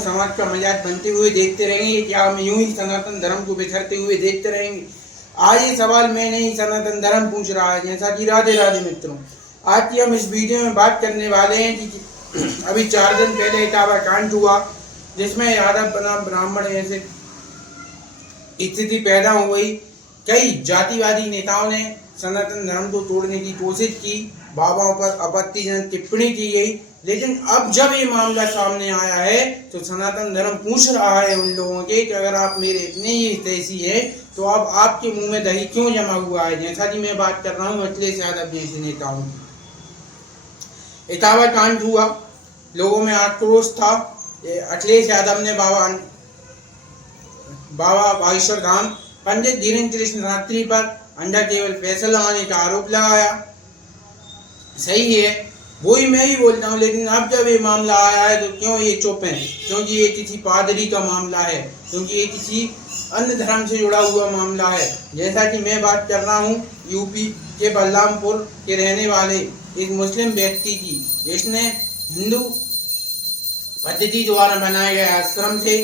समाज का मजाक बनते हुए देखते रहेंगे, क्या हम यूं ही सनातन धर्म को बिखरते हुए देखते रहेंगे? आज ये सवाल मैं नहीं, सनातन धर्म पूछ रहा है। जैसा कि राधे राधे मित्रों, आज की हम इस वीडियो में बात करने वाले हैं कि अभी 4 दिन पहले इटावा कांड हुआ, जिसमें यादव बनाम ब्राह्मण ऐसे स्थिति पैदा हो गई। कई जातिवादी नेताओं ने सनातन धर्म को तोड़ने की कोशिश की, बाबाओं पर आपत्तिजनक टिप्पणी की गई, लेकिन अब जब ये मामला सामने आया है तो सनातन धर्म पूछ रहा है उन लोगों के कि अगर आप मेरे इतने ही हितैषी है तो अब आपके मुंह में दही क्यों जमा हुआ है? जैसा कि मैं बात कर रहा हूँ अखिलेश यादव जैसे नेताओं की। इटावा कांड हुआ, लोगों में आक्रोश था। अखिलेश यादव ने बाबा बागेश्वर धाम पंडित धीरेन्द्र कृष्ण शास्त्री पर अंडा टेबल पैसा लगाने का आरोप लगाया। सही है, वही मैं ही बोलता हूँ, लेकिन अब जब ये मामला आया है तो क्यों ये चुप है? क्योंकि ये किसी पादरी का मामला है, क्योंकि ये किसी अन्य धर्म से जुड़ा हुआ मामला है। जैसा कि मैं बात कर रहा हूँ यूपी के बलरामपुर के रहने वाले एक मुस्लिम व्यक्ति की, जिसने हिंदू पद्धति द्वारा बनाए गए आश्रम से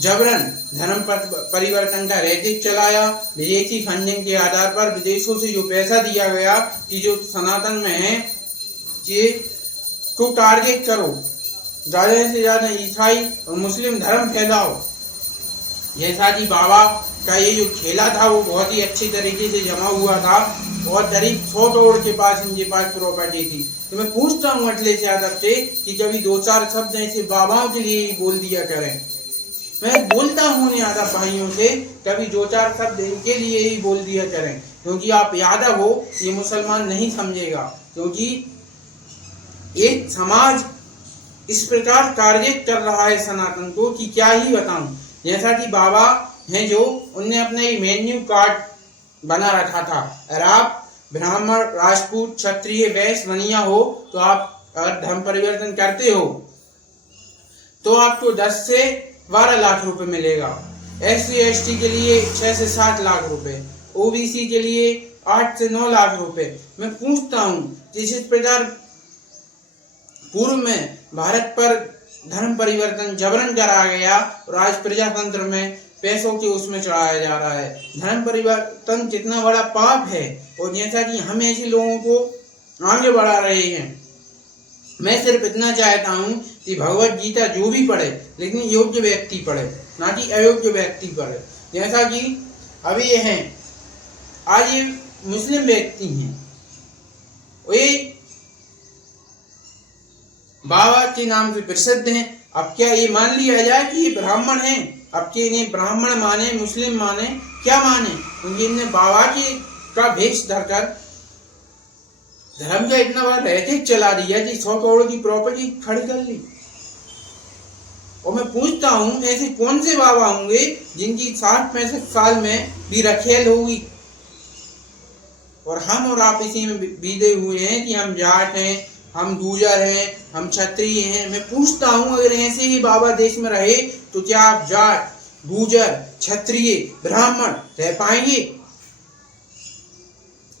जबरन धर्म परिवर्तन का रैकेट चलाया। विदेशी फंडिंग के आधार पर विदेशों से जो पैसा दिया गया कि जो सनातन में है कि को टारगेट करो, ज़्यादा से ज़्यादा ईसाई और मुस्लिम धर्म फैलाओ। जैसा कि बाबा का ये जो खेला था वो बहुत ही अच्छी तरीके से जमा हुआ था और करीब 100 करोड़ के पास इनके पास प्रॉपर्टी थी। तो मैं पूछता हूँ अखिलेश यादव से कि कभी 2-4 शब्द ऐसे बाबाओं के लिए ही बोल दिया करें। मैं बोलता हूँ यादव भाइयों से, कभी 2-4 शब्द इनके लिए ही बोल दिया करें, क्योंकि आप यादव हो, ये मुसलमान नहीं समझेगा। क्योंकि एक समाज इस प्रकार टारगेट कर रहा है सनातन को कि क्या ही बताऊं। जैसा कि बाबा हैं जो उनने अपने मेन्यू कार्ड बना रखा था, अगर आप ब्राह्मण, राजपूत, क्षत्रिय, वैश्य, वनिया हो तो आप अगर धर्म परिवर्तन करते हो तो आपको 10 से 12 लाख रुपए मिलेगा। SC ST के लिए 6 से 7 लाख रुपए, OBC के लिए 8 से 9 लाख रुपए। मैं पूछता हूँ जिस प्रकार पूर्व में भारत पर धर्म परिवर्तन जबरन करा गया और आज प्रजातंत्र में पैसों के उसमें चढ़ाया जा रहा है, धर्म परिवर्तन कितना बड़ा पाप है। और जैसा कि हम ऐसे लोगों को आगे बढ़ा रहे हैं, मैं सिर्फ इतना चाहता हूँ कि भगवत गीता जो भी पढ़े लेकिन योग्य व्यक्ति पढ़े, ना कि अयोग्य व्यक्ति पढ़े। जैसा कि अभी ये हैं, आज ये मुस्लिम व्यक्ति हैं, वे बाबा के नाम से प्रसिद्ध हैं। अब क्या ये मान लिया जाए कि ये ब्राह्मण हैं? अब क्या इन्हें ब्राह्मण माने, मुस्लिम माने, क्या माने? क्योंकि इन्हें बाबा का भेष धरकर धर्म का इतना बड़ा रैकेट चला दिया कि 100 करोड़ की प्रॉपर्टी खड़ी कर ली। और मैं पूछता हूँ ऐसे कौन से बाबा होंगे जिनकी 60-65 साल में भी रखेल होगी? और हम और आप इसी में बीते हुए हैं कि हम जाट हैं, हम गुर्जर हैं, हम क्षत्रिय हैं। मैं पूछता हूँ अगर ऐसे ही बाबा देश में रहे तो क्या आप जाट, गुर्जर, क्षत्रिय, ब्राह्मण रह पाएंगे?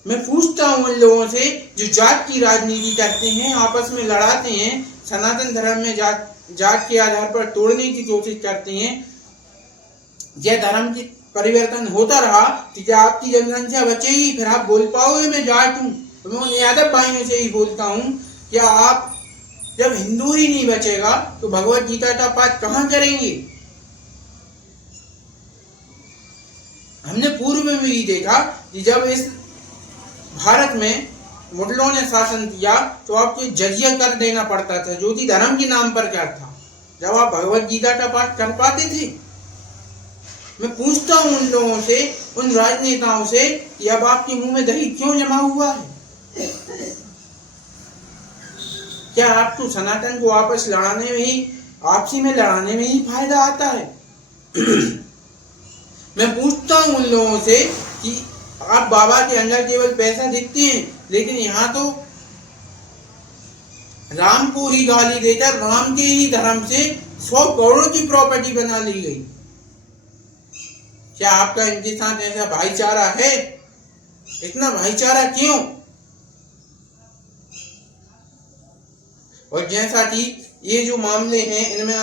मैं पूछता हूँ उन लोगों से जो जात की राजनीति करते हैं, आपस में लड़ाते हैं, सनातन धर्म में जात के आधार पर तोड़ने की कोशिश करते हैं। यह धर्म की परिवर्तन होता रहा कि क्या आपकी जनसंख्या बचेगी? फिर आप बोल पाओगे मैं जाट हूँ? तो मैं उन यादव भाइयों से ही बोलता हूँ, क्या आप जब हिंदू ही नहीं बचेगा तो भगवत गीता का पाठ कहाँ करेंगे? हमने पूर्व में भी देखा कि जब इस भारत में मुगलों ने शासन किया तो आपको जजिया कर देना पड़ता था, जो कि धर्म के नाम पर क्या था, जब आप भगवत गीता का पाठ कर पाते थे। मैं पूछता हूँ उन लोगों से, उन राजनेताओं से कि अब आपके मुंह में दही क्यों जमा हुआ है? क्या आपको सनातन को आपस लड़ाने में ही, आपसी में लड़ाने में ही फायदा आता है? मैं पूछता हूँ उन लोगों से कि आप बाबा के अंदर केवल पैसा देखते हैं, लेकिन यहाँ तो राम को ही गाली देकर राम के ही धर्म से 100 करोड़ की प्रॉपर्टी बना ली गई। क्या आपका इनके साथ ऐसा भाईचारा है? इतना भाईचारा क्यों? और जैसा कि ये जो मामले हैं इनमें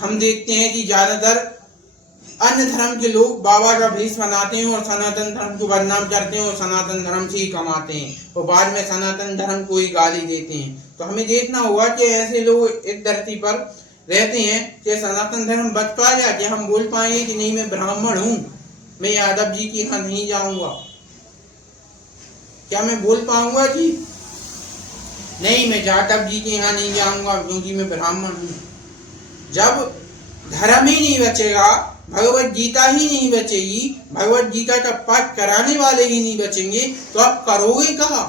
हम देखते हैं कि ज्यादातर अन्य धर्म के लोग बाबा का भेष बनाते हैं और सनातन धर्म को बदनाम करते हैं और सनातन धर्म से ही कमाते हैं और बाद में सनातन धर्म को ही गाली देते हैं। तो हमें देखना होगा कि ऐसे लोग इस धरती पर रहते हैं कि सनातन धर्म बच पाएगा, कि हम बोल पाएंगे कि नहीं मैं ब्राह्मण हूँ, मैं यादव जी के यहाँ नहीं जाऊंगा? क्या मैं बोल पाऊंगा कि नहीं मैं जाटव जी के यहाँ नहीं जाऊंगा क्योंकि मैं ब्राह्मण हूँ? जब धर्म ही नहीं बचेगा, भगवत गीता ही नहीं बचेगी, भगवत गीता का पाठ कराने वाले ही नहीं बचेंगे, तो आप करोगे कहाँ?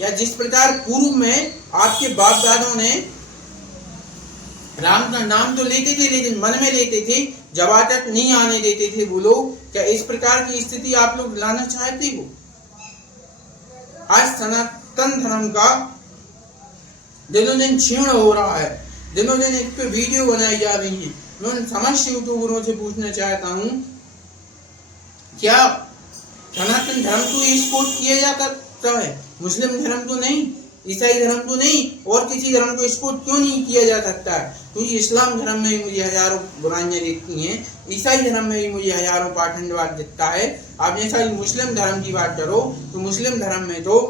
या जिस प्रकार पूर्व में आपके बाप दादों ने राम का नाम तो लेते थे लेकिन मन में लेते थे, जब तक नहीं आने देते थे वो लोग, क्या इस प्रकार की स्थिति आप लोग लाना चाहते हो? आज सनातन धर्म का दिनों दिन क्षीण हो रहा है, दिनों दिन इस पे वीडियो बनाई जा रही है। मैं उन समस्त यूट्यूबरों से पूछना चाहता हूँ, क्या सनातन धर्म को स्पोर्ट किया जा सकता है? मुस्लिम धर्म को नहीं, ईसाई धर्म को नहीं, और किसी धर्म को स्पोर्ट क्यों नहीं किया जा सकता है? क्योंकि इस्लाम धर्म में भी मुझे हजारों बुराइयां दिखती हैं, ईसाई धर्म में भी मुझे हजारों पाखंडवाद दिखता है। आप जैसा मुस्लिम धर्म की बात करो तो मुस्लिम धर्म में तो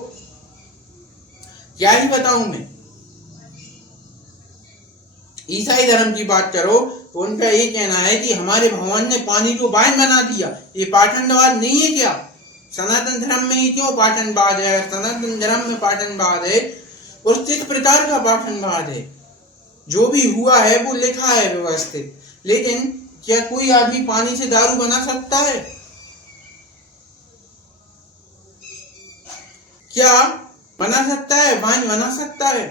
क्या ही बताऊं मैं। ईसाई धर्म की बात करो तो उनका ये कहना है कि हमारे भगवान ने पानी को वाइन बना दिया। ये पाखंडवाद नहीं है क्या? सनातन धर्म में ही क्यों पाखंडवाद है? सनातन धर्म में पाखंडवाद है और किस प्रकार का पाखंडवाद है? जो भी हुआ है वो लिखा है व्यवस्थित, लेकिन क्या कोई आदमी पानी से दारू बना सकता है? क्या बना सकता है? वाइन बना सकता है?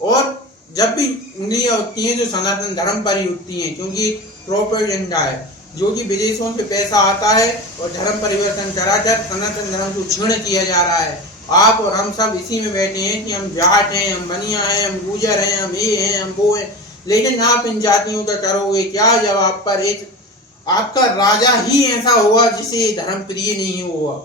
और जब भी उंगलियां उठती हैं जो सनातन धर्म पर ही उठती हैं, क्योंकि प्रोपेगेंडा है जो कि विदेशों से पैसा आता है और धर्म परिवर्तन कराकर सनातन धर्म को क्षीण किया जा रहा है। आप और हम सब इसी में बैठे हैं कि हम जाट हैं, हम बनिया हैं, हम गुजर हैं, हम ये हैं, हम वो हैं, लेकिन आप इन जातियों का करोगे क्या जब आप पर एक आपका राजा ही ऐसा हुआ जिसे धर्म प्रिय नहीं हुआ?